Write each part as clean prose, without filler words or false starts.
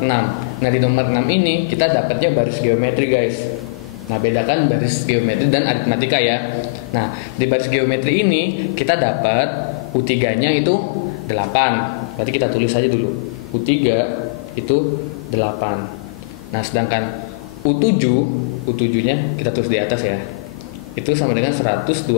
sama 6. Nah di nomor 6 ini kita dapatnya baris geometri guys. Nah bedakan baris geometri dan aritmatika ya. Nah di baris geometri ini kita dapat U3 nya itu 8. Berarti kita tulis aja dulu U3 itu 8. Nah sedangkan U7 nya kita tulis di atas ya, itu sama dengan 128.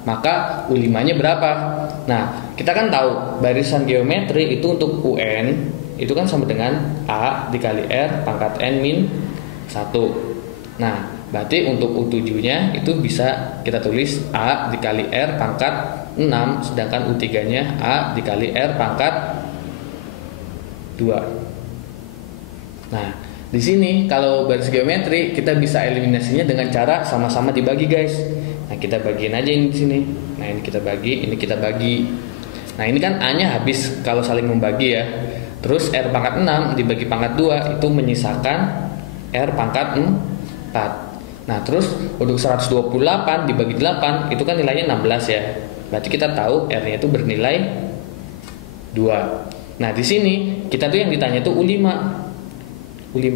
Maka U5 nya berapa? Nah kita kan tahu barisan geometri itu untuk UN itu kan sama dengan A dikali R pangkat N min 1. Nah berarti untuk U7 nya itu bisa kita tulis A dikali R pangkat 6, sedangkan U3 nya A dikali R pangkat 2. Nah di sini kalau baris geometri kita bisa eliminasinya dengan cara sama-sama dibagi guys. Nah kita bagiin aja ini di sini. Nah ini kita bagi, ini kita bagi. Nah ini kan A-nya habis kalau saling membagi ya. Terus R pangkat 6 dibagi pangkat 2 itu menyisakan R pangkat 4. Nah terus untuk 128 dibagi 8 itu kan nilainya 16 ya. Berarti kita tahu R-nya itu bernilai 2. Nah di sini kita tuh yang ditanya tuh U5. U5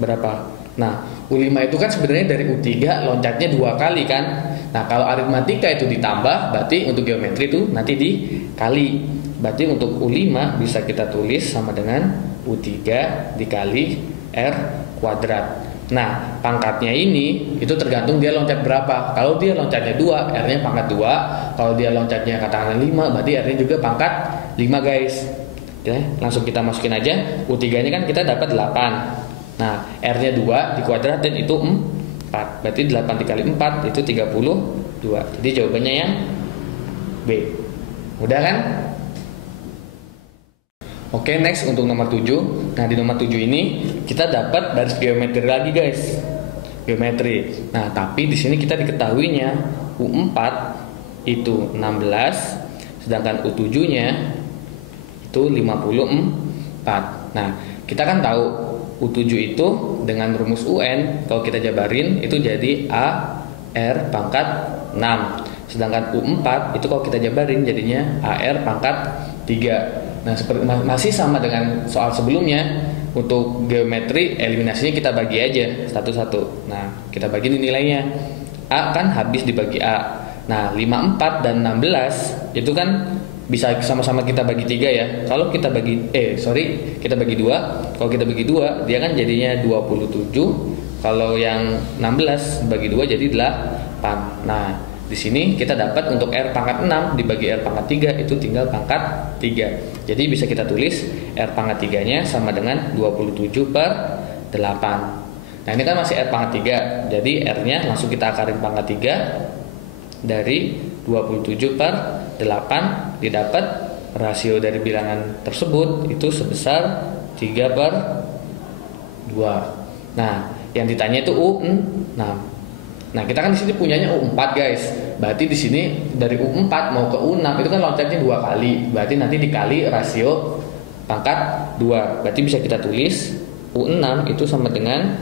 berapa? Nah U5 itu kan sebenarnya dari U3 loncatnya 2 kali kan. Nah kalau aritmatika itu ditambah, berarti untuk geometri itu nanti dikali. Berarti untuk U5 bisa kita tulis sama dengan U3 dikali R kuadrat. Nah pangkatnya ini itu tergantung dia loncat berapa. Kalau dia loncatnya 2, R-nya pangkat 2. Kalau dia loncatnya katakanlah 5, berarti R-nya juga pangkat 5 guys. Ya, langsung kita masukin aja. U3 nya kan kita dapat 8. Nah R-nya 2 dikuadratin itu 4. Berarti 8 dikali 4 itu 32. Jadi jawabannya yang B. Mudah kan? Oke, next untuk nomor 7. Nah di nomor 7 ini kita dapat baris geometri lagi guys. Geometri. Nah tapi di sini kita diketahuinya U4 itu 16, sedangkan U7 nya itu 54. Nah kita kan tahu U7 itu dengan rumus UN kalau kita jabarin itu jadi A R pangkat 6. Sedangkan U4 itu kalau kita jabarin jadinya AR pangkat 3. Nah seperti masih sama dengan soal sebelumnya. Untuk geometri eliminasinya kita bagi aja satu-satu. Nah kita bagi nilainya. A kan habis dibagi A. Nah 54 dan 16 itu kan bisa sama-sama kita bagi 3 ya. Kalau kita bagi kita bagi 2. Kalau kita bagi 2 dia kan jadinya 27. Kalau yang 16 bagi 2 jadi 8. Nah di sini kita dapat untuk R pangkat 6 dibagi R pangkat 3 itu tinggal pangkat 3. Jadi bisa kita tulis R pangkat 3 nya sama dengan 27 per 8. Nah ini kan masih R pangkat 3. Jadi R nya langsung kita akarin pangkat 3. Dari 27 per 8 didapat rasio dari bilangan tersebut itu sebesar 3 per 2. Nah yang ditanya itu U6. Nah kita kan di sini punyanya U4 guys. Berarti di sini dari U4 mau ke U6 itu kan loncatnya 2 kali. Berarti nanti dikali rasio pangkat 2. Berarti bisa kita tulis U6 itu sama dengan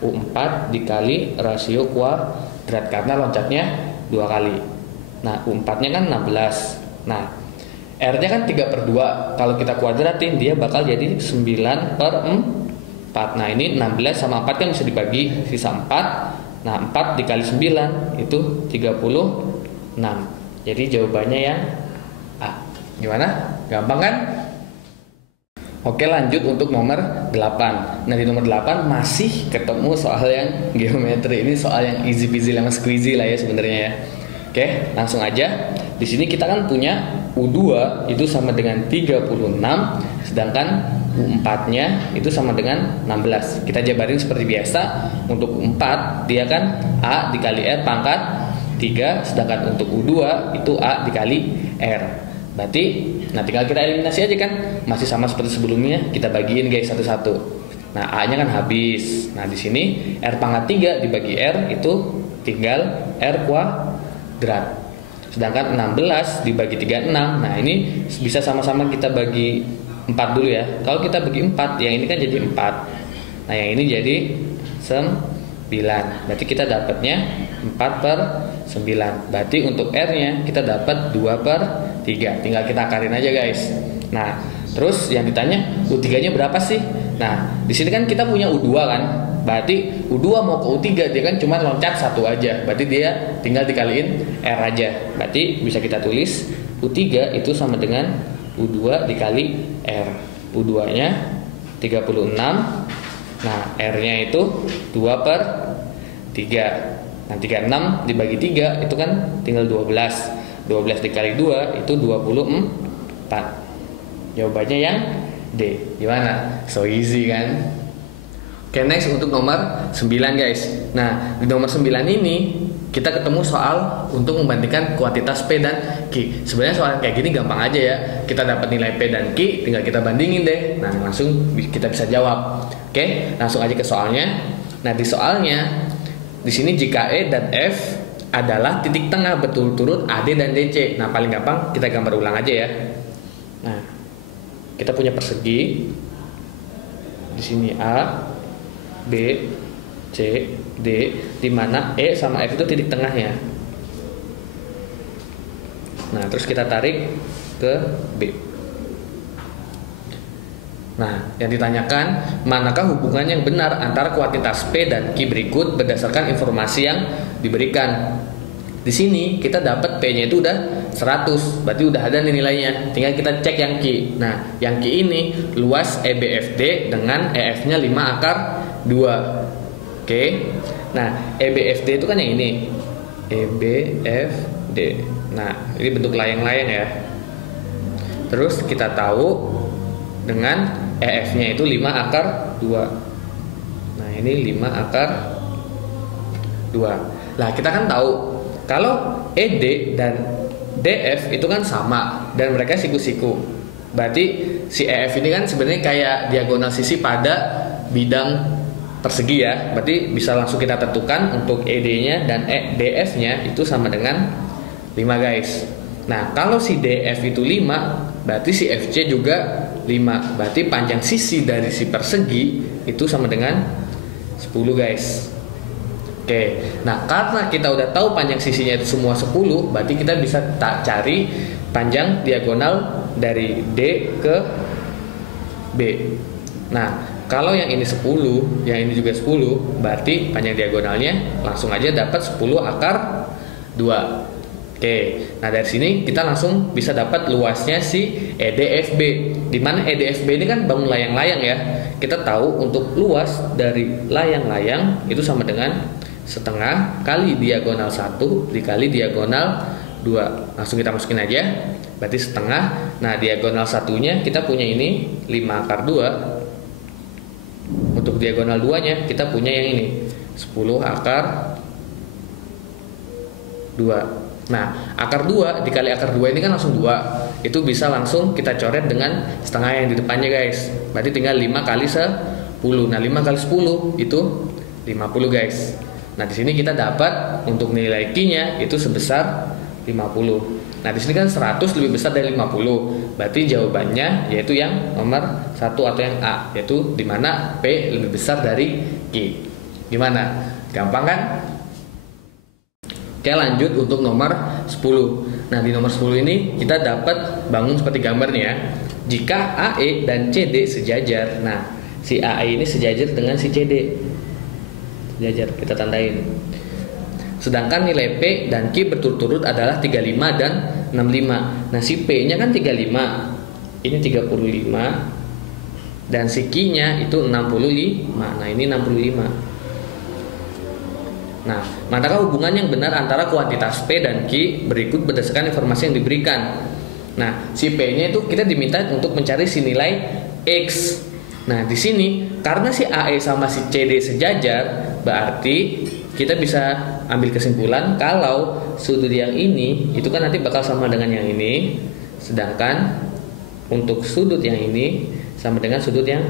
U4 dikali rasio kuadrat karena loncatnya 2 kali. Nah U4 nya kan 16. Nah R nya kan 3 per 2. Kalau kita kuadratin dia bakal jadi 9 per 4. Nah ini 16 sama 4 kan bisa dibagi sisa 4. Nah 4 dikali 9 itu 36. Jadi jawabannya yang A. Gimana? Gampang kan? Oke lanjut untuk nomor 8. Nah di nomor 8 masih ketemu soal yang geometri. Ini soal yang easy peasy lemon squeezy lah ya sebenarnya ya. Oke langsung aja. Di sini kita kan punya U2 itu sama dengan 36. Sedangkan U4 nya itu sama dengan 16. Kita jabarin seperti biasa. Untuk U4 dia kan A dikali R pangkat 3. Sedangkan untuk U2 itu A dikali R. Berarti nah tinggal kita eliminasi aja kan. Masih sama seperti sebelumnya. Kita bagiin guys satu-satu. Nah A nya kan habis. Nah di sini R pangkat 3 dibagi R itu tinggal R kuadrat. Sedangkan 16 dibagi 36. Nah ini bisa sama-sama kita bagi 4 dulu ya. Kalau kita bagi 4, yang ini kan jadi 4. Nah yang ini jadi 9. Berarti kita dapatnya 4 per 9. Berarti untuk R nya kita dapat 2 per 3. Tinggal kita akarin aja guys. Nah Terus yang ditanya U3-nya berapa sih? Nah, di sini kan kita punya U2 kan. Berarti U2 mau ke U3 dia kan cuma loncat satu aja. Berarti dia tinggal dikaliin R aja. Berarti bisa kita tulis U3 itu sama dengan U2 dikali R. U2-nya 36. Nah, R-nya itu 2 per 3. Nah, 36 dibagi 3 itu kan tinggal 12. 12 dikali 2 itu 24. Jawabannya yang D. Gimana? So easy kan? Oke, next untuk nomor 9 guys. Nah, di nomor 9 ini kita ketemu soal untuk membandingkan kuantitas P dan Q. Sebenarnya soal kayak gini gampang aja ya. Kita dapat nilai P dan Q, tinggal kita bandingin deh. Nah, langsung kita bisa jawab. Oke, langsung aja ke soalnya. Nah, di soalnya di sini jika E dan F adalah titik tengah berturut-turut AD dan DC. Nah, paling gampang kita gambar ulang aja ya. Nah, kita punya persegi. Di sini A, B, C, D, di mana E sama F itu titik tengahnya. Nah, terus kita tarik ke B. Nah, yang ditanyakan, manakah hubungan yang benar antara kuantitas P dan Q berikut berdasarkan informasi yang diberikan. Di sini kita dapat P-nya itu udah 100, berarti udah ada nih nilainya. Tinggal kita cek yang Q. Nah, yang Q ini luas EBFD dengan EF-nya 5 akar 2. Oke. Nah, EBFD itu kan yang ini. EBFD. Nah, ini bentuk layang-layang ya. Terus kita tahu dengan EF-nya itu 5 akar 2. Nah, ini 5 akar 2. Lah, kita kan tahu kalau ED dan DF itu kan sama dan mereka siku-siku. Berarti si EF ini kan sebenarnya kayak diagonal sisi pada bidang persegi ya. Berarti bisa langsung kita tentukan untuk ED-nya dan DF-nya itu sama dengan 5 guys. Nah, kalau si DF itu 5, berarti si FC juga 5. Berarti panjang sisi dari si persegi itu sama dengan 10 guys. Oke, nah karena kita udah tahu panjang sisinya itu semua 10, berarti kita bisa cari panjang diagonal dari D ke B. Nah, kalau yang ini 10, yang ini juga 10, berarti panjang diagonalnya langsung aja dapat 10 akar 2. Oke, nah dari sini kita langsung bisa dapat luasnya si EDFB. Di mana EDFB ini kan bangun layang-layang ya. Kita tahu untuk luas dari layang-layang itu sama dengan setengah kali diagonal 1 dikali diagonal 2. Langsung kita masukin aja. Berarti setengah. Nah, diagonal satunya kita punya ini 5 akar 2. Untuk diagonal 2-nya kita punya yang ini 10 akar 2. Nah, akar 2 dikali akar 2 ini kan langsung 2. Itu bisa langsung kita coret dengan setengah yang di depannya guys. Berarti tinggal 5 kali 10. Nah, 5 kali 10 itu 50 guys. Nah, di sini kita dapat untuk nilai Q-nya itu sebesar 50. Nah, di sini kan 100 lebih besar dari 50. Berarti jawabannya yaitu yang nomor 1 atau yang A, yaitu di mana P lebih besar dari Q. Gimana? Gampang kan? Oke, lanjut untuk nomor 10. Nah, di nomor 10 ini kita dapat bangun seperti gambarnya ya. Jika AE dan CD sejajar. Nah, si AE ini sejajar dengan si CD. Sejajar, kita tandain. Sedangkan nilai P dan Q berturut-turut adalah 35 dan 65. Nah, si P-nya kan 35. Ini 35. Dan si Q-nya itu 65. Nah, ini 65. Nah, manakah hubungan yang benar antara kuantitas P dan Q berikut berdasarkan informasi yang diberikan. Nah, si P-nya itu kita diminta untuk mencari si nilai X. Nah, di sini karena si AE sama si CD sejajar, berarti kita bisa ambil kesimpulan kalau sudut yang ini itu kan nanti bakal sama dengan yang ini, sedangkan untuk sudut yang ini sama dengan sudut yang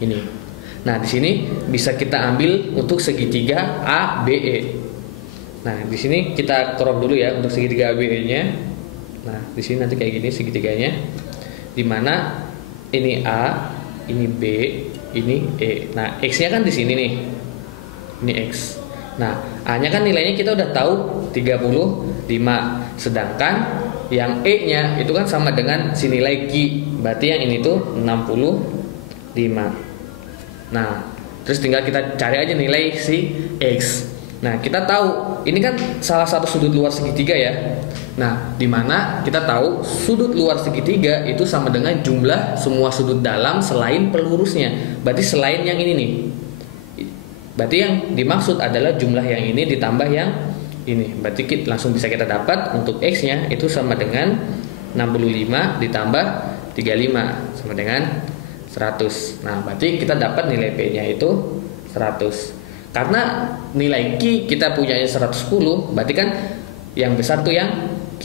ini. Nah, di sini bisa kita ambil untuk segitiga ABE. Nah, di sini kita crop dulu ya untuk segitiga ABE-nya. Nah, di sini nanti kayak gini segitiganya, di mana ini A, ini B, ini E. Nah, X-nya kan di sini nih. Ini X. Nah, A-nya kan nilainya kita udah tahu 35. Sedangkan yang E-nya itu kan sama dengan si nilai Q. berarti yang ini tuh 65. Nah, terus tinggal kita cari aja nilai si X. Nah, kita tahu ini kan salah satu sudut luar segitiga ya. Nah, dimana kita tahu sudut luar segitiga itu sama dengan jumlah semua sudut dalam selain pelurusnya. Berarti selain yang ini nih. Berarti yang dimaksud adalah jumlah yang ini ditambah yang ini. Berarti kita langsung bisa kita dapat untuk X-nya itu sama dengan 65 ditambah 35 sama dengan 100. Nah, berarti kita dapat nilai P-nya itu 100. Karena nilai Q kita punya 110, berarti kan yang besar tuh yang Q.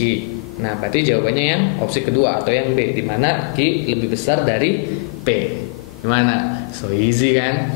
Nah, berarti jawabannya yang opsi kedua atau yang B, di mana Q lebih besar dari P. Gimana? So easy kan?